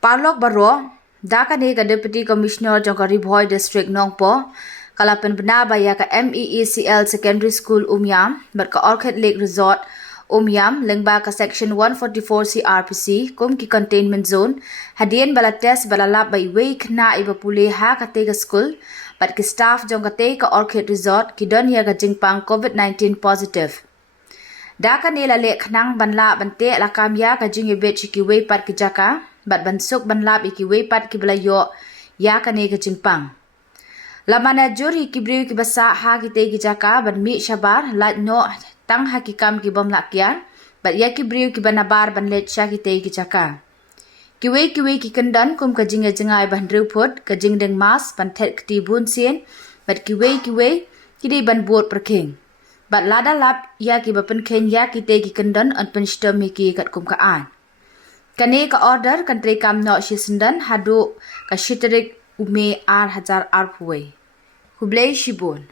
Parlok Baro, Dakane ka Deputy Commissioner Jongkari Boy District Nongpo, Kalapan Banabaya ka MEECL Secondary School Umyam, but ka Orchid Lake Resort Umyam, lengba ka Section 144 CRPC, kum ki Containment Zone, hadian bala test balalap by wake na ibapule ha ka tega school, but ki staff Jongkate ka Orchid Resort, ki don ya ka jingpang COVID-19 positive. Daka nila lek nang banla bante la kamya ka jing ibet ki way pat ki jaka, bat bansuk banlap iki way pat ki belayo ya ka ne ka jingpang. La manager ki briu ki basa ha ki te ki jaka ban mi shabar la no tang ha ki kam ki bom lakyan, bat ya ki briu ki banabar ban let sha ki te ki jaka. Ki way ki kendan kum ka jing jengai ban druput ka jing deng mas ban tet ki bun sien, bat ki way ki di ban buat perking. Bat lada lap ya ki bapen ken ya ki te ki kendan an pen stem ki kat kum ka an. Kane ka order kan tre kam no shisendan hadu ka shiterik ume ar hajar arpuwe. Hublei shibun.